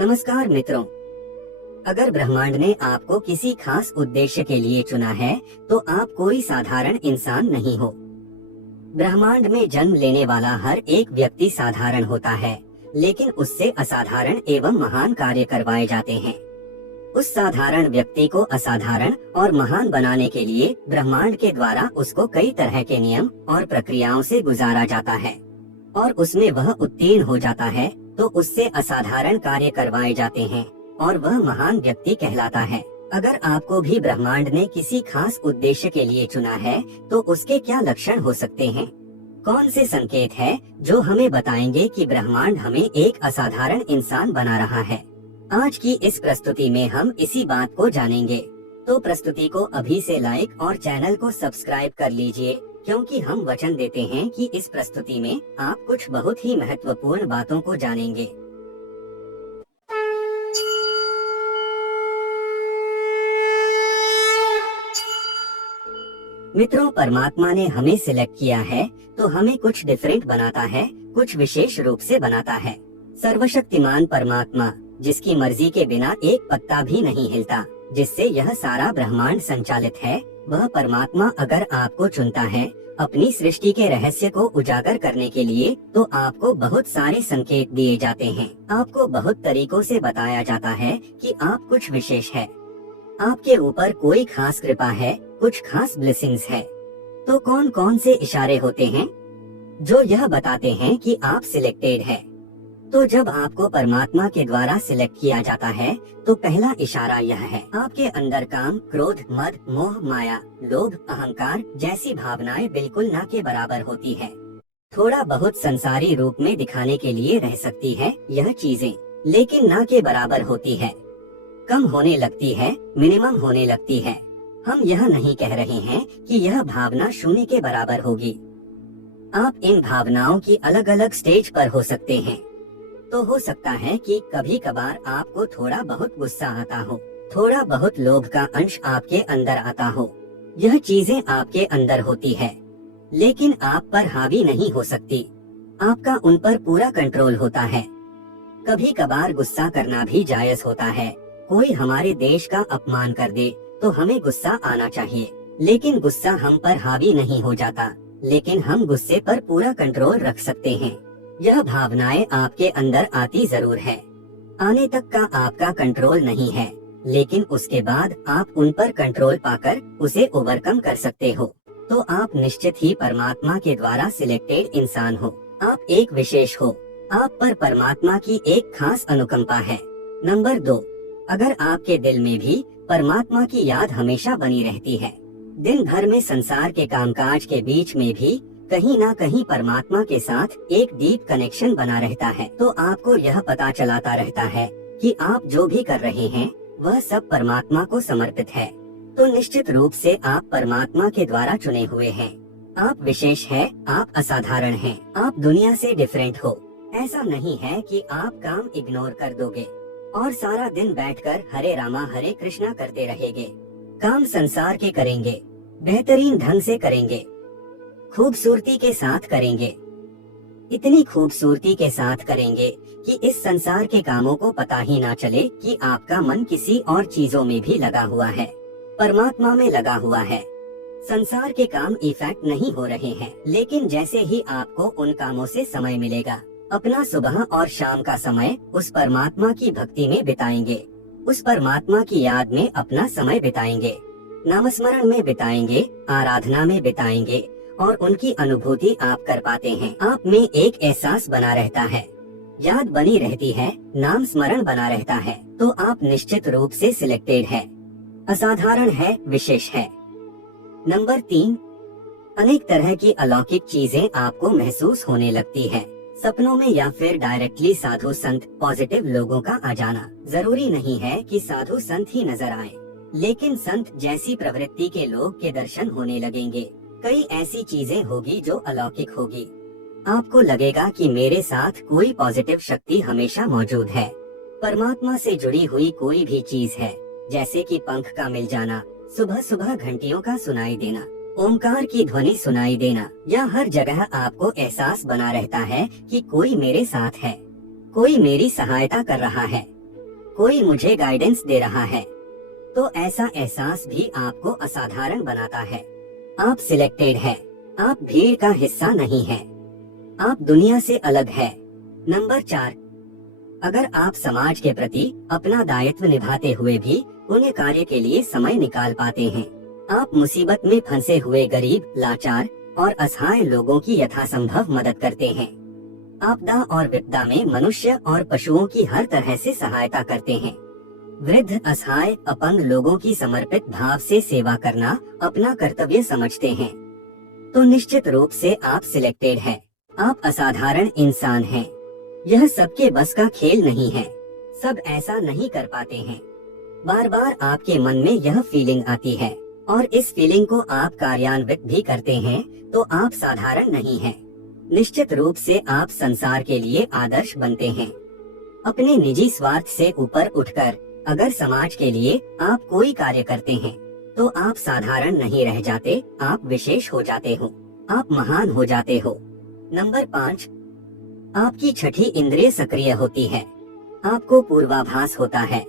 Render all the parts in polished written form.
नमस्कार मित्रों। अगर ब्रह्मांड ने आपको किसी खास उद्देश्य के लिए चुना है तो आप कोई साधारण इंसान नहीं हो। ब्रह्मांड में जन्म लेने वाला हर एक व्यक्ति साधारण होता है, लेकिन उससे असाधारण एवं महान कार्य करवाए जाते हैं। उस साधारण व्यक्ति को असाधारण और महान बनाने के लिए ब्रह्मांड के द्वारा उसको कई तरह के नियम और प्रक्रियाओं से गुजारा जाता है, और उसमें वह उत्तीर्ण हो जाता है तो उससे असाधारण कार्य करवाए जाते हैं और वह महान व्यक्ति कहलाता है। अगर आपको भी ब्रह्मांड ने किसी खास उद्देश्य के लिए चुना है तो उसके क्या लक्षण हो सकते हैं? कौन से संकेत है जो हमें बताएंगे कि ब्रह्मांड हमें एक असाधारण इंसान बना रहा है? आज की इस प्रस्तुति में हम इसी बात को जानेंगे। तो प्रस्तुति को अभी से लाइक और चैनल को सब्सक्राइब कर लीजिए, क्योंकि हम वचन देते हैं कि इस प्रस्तुति में आप कुछ बहुत ही महत्वपूर्ण बातों को जानेंगे। मित्रों, परमात्मा ने हमें सिलेक्ट किया है तो हमें कुछ डिफरेंट बनाता है, कुछ विशेष रूप से बनाता है। सर्वशक्तिमान परमात्मा, जिसकी मर्जी के बिना एक पत्ता भी नहीं हिलता, जिससे यह सारा ब्रह्मांड संचालित है, वह परमात्मा अगर आपको चुनता है अपनी सृष्टि के रहस्य को उजागर करने के लिए, तो आपको बहुत सारे संकेत दिए जाते हैं। आपको बहुत तरीकों से बताया जाता है कि आप कुछ विशेष है, आपके ऊपर कोई खास कृपा है, कुछ खास ब्लेसिंग्स है। तो कौन कौन से इशारे होते हैं जो यह बताते हैं कि आप सिलेक्टेड है? तो जब आपको परमात्मा के द्वारा सिलेक्ट किया जाता है तो पहला इशारा यह है, आपके अंदर काम, क्रोध, मद, मोह, माया, लोभ, अहंकार जैसी भावनाएं बिल्कुल ना के बराबर होती है। थोड़ा बहुत संसारी रूप में दिखाने के लिए रह सकती है यह चीजें, लेकिन ना के बराबर होती है, कम होने लगती है, मिनिमम होने लगती है। हम यह नहीं कह रहे हैं कि यह भावना शून्य के बराबर होगी। आप इन भावनाओं की अलग अलग स्टेज पर हो सकते हैं। तो हो सकता है कि कभी कभार आपको थोड़ा बहुत गुस्सा आता हो, थोड़ा बहुत लोभ का अंश आपके अंदर आता हो। यह चीजें आपके अंदर होती है, लेकिन आप पर हावी नहीं हो सकती। आपका उन पर पूरा कंट्रोल होता है। कभी कभार गुस्सा करना भी जायज होता है। कोई हमारे देश का अपमान कर दे तो हमें गुस्सा आना चाहिए, लेकिन गुस्सा हम पर हावी नहीं हो जाता, लेकिन हम गुस्से पर पूरा कंट्रोल रख सकते हैं। यह भावनाएं आपके अंदर आती जरूर है, आने तक का आपका कंट्रोल नहीं है, लेकिन उसके बाद आप उन पर कंट्रोल पाकर उसे ओवरकम कर सकते हो। तो आप निश्चित ही परमात्मा के द्वारा सिलेक्टेड इंसान हो। आप एक विशेष हो, आप पर परमात्मा की एक खास अनुकंपा है। नंबर 2, अगर आपके दिल में भी परमात्मा की याद हमेशा बनी रहती है, दिन भर में संसार के कामकाज के बीच में भी कहीं ना कहीं परमात्मा के साथ एक डीप कनेक्शन बना रहता है, तो आपको यह पता चलाता रहता है कि आप जो भी कर रहे हैं वह सब परमात्मा को समर्पित है, तो निश्चित रूप से आप परमात्मा के द्वारा चुने हुए हैं। आप विशेष है, आप असाधारण हैं, आप दुनिया से डिफरेंट हो। ऐसा नहीं है कि आप काम इग्नोर कर दोगे और सारा दिन बैठकर हरे रामा हरे कृष्णा करते रहेंगे। काम संसार के करेंगे, बेहतरीन ढंग से करेंगे, खूबसूरती के साथ करेंगे, इतनी खूबसूरती के साथ करेंगे कि इस संसार के कामों को पता ही ना चले कि आपका मन किसी और चीजों में भी लगा हुआ है, परमात्मा में लगा हुआ है। संसार के काम इफेक्ट नहीं हो रहे हैं, लेकिन जैसे ही आपको उन कामों से समय मिलेगा, अपना सुबह और शाम का समय उस परमात्मा की भक्ति में बिताएंगे, उस परमात्मा की याद में अपना समय बिताएंगे, नामस्मरण में बिताएंगे, आराधना में बिताएंगे, और उनकी अनुभूति आप कर पाते हैं। आप में एक एहसास बना रहता है, याद बनी रहती है, नाम स्मरण बना रहता है, तो आप निश्चित रूप से सिलेक्टेड है, असाधारण है, विशेष है। नंबर 3, अनेक तरह की अलौकिक चीजें आपको महसूस होने लगती है, सपनों में या फिर डायरेक्टली साधु संत पॉजिटिव लोगों का आ जाना। जरूरी नहीं है कि साधु संत ही नजर आए, लेकिन संत जैसी प्रवृत्ति के लोग के दर्शन होने लगेंगे। कई ऐसी चीजें होगी जो अलौकिक होगी। आपको लगेगा कि मेरे साथ कोई पॉजिटिव शक्ति हमेशा मौजूद है, परमात्मा से जुड़ी हुई कोई भी चीज है, जैसे कि पंख का मिल जाना, सुबह सुबह घंटियों का सुनाई देना, ओमकार की ध्वनि सुनाई देना, या हर जगह आपको एहसास बना रहता है कि कोई मेरे साथ है, कोई मेरी सहायता कर रहा है। कोई मुझे गाइडेंस दे रहा है। तो ऐसा एहसास भी आपको असाधारण बनाता है। आप सिलेक्टेड हैं। आप भीड़ का हिस्सा नहीं हैं। आप दुनिया से अलग है। नंबर 4, अगर आप समाज के प्रति अपना दायित्व निभाते हुए भी पुण्य कार्य के लिए समय निकाल पाते हैं। आप मुसीबत में फंसे हुए गरीब, लाचार और असहाय लोगों की यथासंभव मदद करते हैं। आपदा और विपदा में मनुष्य और पशुओं की हर तरह से सहायता करते हैं। वृद्ध, असहाय, अपंग लोगों की समर्पित भाव से सेवा करना अपना कर्तव्य समझते हैं। तो निश्चित रूप से आप सिलेक्टेड हैं। आप असाधारण इंसान हैं। यह सबके बस का खेल नहीं है। सब ऐसा नहीं कर पाते हैं। बार बार आपके मन में यह फीलिंग आती है और इस फीलिंग को आप कार्यान्वित भी करते हैं, तो आप साधारण नहीं हैं। निश्चित रूप से आप संसार के लिए आदर्श बनते हैं। अपने निजी स्वार्थ से ऊपर उठकर अगर समाज के लिए आप कोई कार्य करते हैं, तो आप साधारण नहीं रह जाते, आप विशेष हो जाते हो, आप महान हो जाते हो। नंबर 5, आपकी छठी इंद्रिय सक्रिय होती है। आपको पूर्वाभास होता है।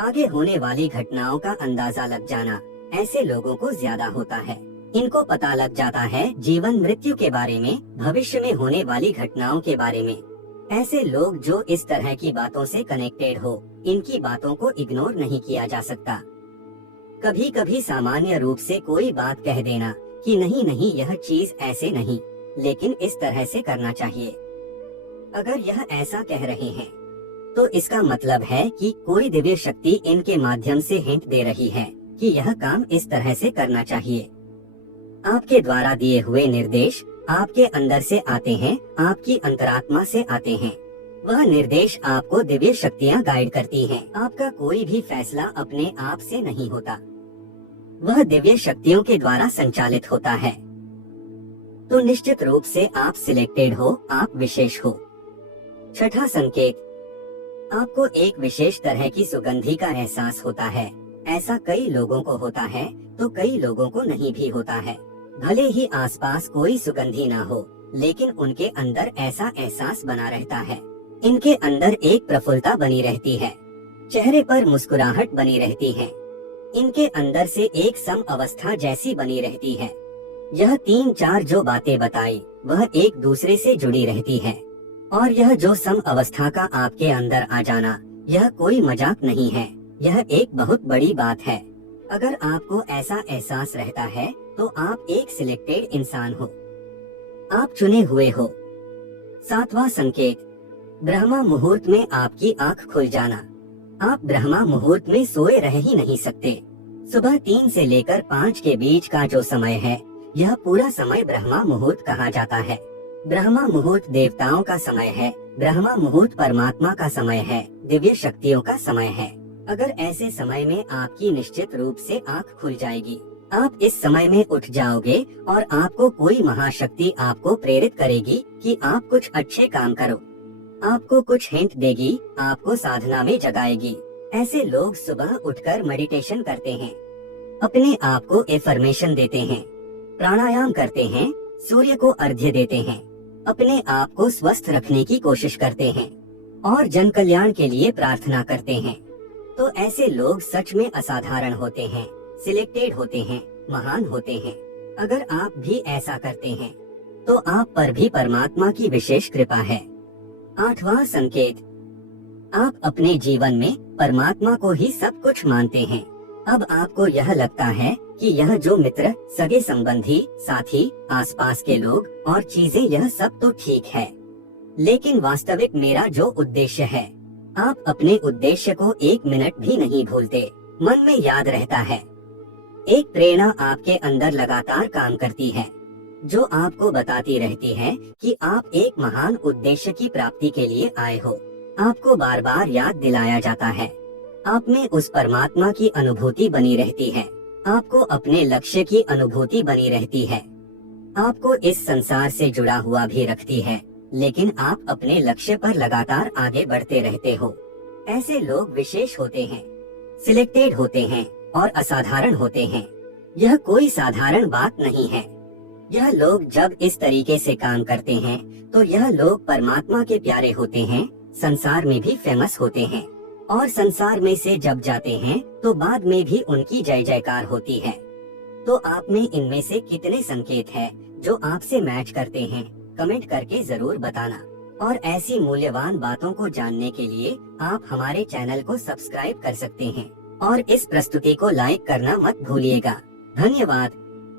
आगे होने वाली घटनाओं का अंदाजा लग जाना ऐसे लोगों को ज्यादा होता है। इनको पता लग जाता है जीवन मृत्यु के बारे में, भविष्य में होने वाली घटनाओं के बारे में। ऐसे लोग जो इस तरह की बातों से कनेक्टेड हो, इनकी बातों को इग्नोर नहीं किया जा सकता। कभी कभी सामान्य रूप से कोई बात कह देना कि नहीं नहीं यह चीज ऐसे नहीं, लेकिन इस तरह से करना चाहिए। अगर यह ऐसा कह रहे हैं, तो इसका मतलब है कि कोई दिव्य शक्ति इनके माध्यम से हिंट दे रही है कि यह काम इस तरह से करना चाहिए। आपके द्वारा दिए हुए निर्देश आपके अंदर से आते हैं, आपकी अंतरात्मा से आते हैं। वह निर्देश आपको दिव्य शक्तियाँ गाइड करती हैं। आपका कोई भी फैसला अपने आप से नहीं होता, वह दिव्य शक्तियों के द्वारा संचालित होता है। तो निश्चित रूप से आप सिलेक्टेड हो, आप विशेष हो। छठा संकेत, आपको एक विशेष तरह की सुगंधी का एहसास होता है। ऐसा कई लोगों को होता है, तो कई लोगों को नहीं भी होता है। भले ही आसपास कोई सुगंधी ना हो, लेकिन उनके अंदर ऐसा एहसास बना रहता है। इनके अंदर एक प्रफुल्लता बनी रहती है, चेहरे पर मुस्कुराहट बनी रहती है। इनके अंदर से एक सम अवस्था जैसी बनी रहती है। यह 3-4 जो बातें बताई, वह एक दूसरे से जुड़ी रहती है। और यह जो सम अवस्था का आपके अंदर आ जाना, यह कोई मजाक नहीं है, यह एक बहुत बड़ी बात है। अगर आपको ऐसा एहसास रहता है, तो आप एक सिलेक्टेड इंसान हो, आप चुने हुए हो। 7वां संकेत, ब्रह्मा मुहूर्त में आपकी आंख खुल जाना। आप ब्रह्मा मुहूर्त में सोए रह ही नहीं सकते। सुबह 3 से लेकर 5 के बीच का जो समय है, यह पूरा समय ब्रह्मा मुहूर्त कहा जाता है। ब्रह्मा मुहूर्त देवताओं का समय है, ब्रह्मा मुहूर्त परमात्मा का समय है, दिव्य शक्तियों का समय है। अगर ऐसे समय में आपकी निश्चित रूप से आंख खुल जाएगी, आप इस समय में उठ जाओगे और आपको कोई महाशक्ति आपको प्रेरित करेगी कि आप कुछ अच्छे काम करो। आपको कुछ हिंट देगी, आपको साधना में जगाएगी। ऐसे लोग सुबह उठकर मेडिटेशन करते हैं, अपने आप को एफर्मेशन देते हैं, प्राणायाम करते हैं, सूर्य को अर्घ्य देते हैं, अपने आप को स्वस्थ रखने की कोशिश करते हैं और जन कल्याण के लिए प्रार्थना करते हैं। तो ऐसे लोग सच में असाधारण होते हैं, सिलेक्टेड होते हैं, महान होते हैं। अगर आप भी ऐसा करते हैं, तो आप पर भी परमात्मा की विशेष कृपा है। 8वां संकेत, आप अपने जीवन में परमात्मा को ही सब कुछ मानते हैं। अब आपको यह लगता है कि यह जो मित्र, सगे संबंधी, साथी, आसपास के लोग और चीजें, यह सब तो ठीक है, लेकिन वास्तविक मेरा जो उद्देश्य है, आप अपने उद्देश्य को 1 मिनट भी नहीं भूलते, मन में याद रहता है। एक प्रेरणा आपके अंदर लगातार काम करती है, जो आपको बताती रहती है कि आप एक महान उद्देश्य की प्राप्ति के लिए आए हो। आपको बार बार याद दिलाया जाता है, आप में उस परमात्मा की अनुभूति बनी रहती है, आपको अपने लक्ष्य की अनुभूति बनी रहती है। आपको इस संसार से जुड़ा हुआ भी रखती है, लेकिन आप अपने लक्ष्य पर लगातार आगे बढ़ते रहते हो। ऐसे लोग विशेष होते हैं, सिलेक्टेड होते हैं और असाधारण होते हैं। यह कोई साधारण बात नहीं है। यह लोग जब इस तरीके से काम करते हैं, तो यह लोग परमात्मा के प्यारे होते हैं, संसार में भी फेमस होते हैं। और संसार में से जब जाते हैं तो बाद में भी उनकी जय जयकार होती है। तो आप में इनमें से कितने संकेत हैं जो आपसे मैच करते हैं, कमेंट करके जरूर बताना। और ऐसी मूल्यवान बातों को जानने के लिए आप हमारे चैनल को सब्सक्राइब कर सकते हैं और इस प्रस्तुति को लाइक करना मत भूलिएगा। धन्यवाद।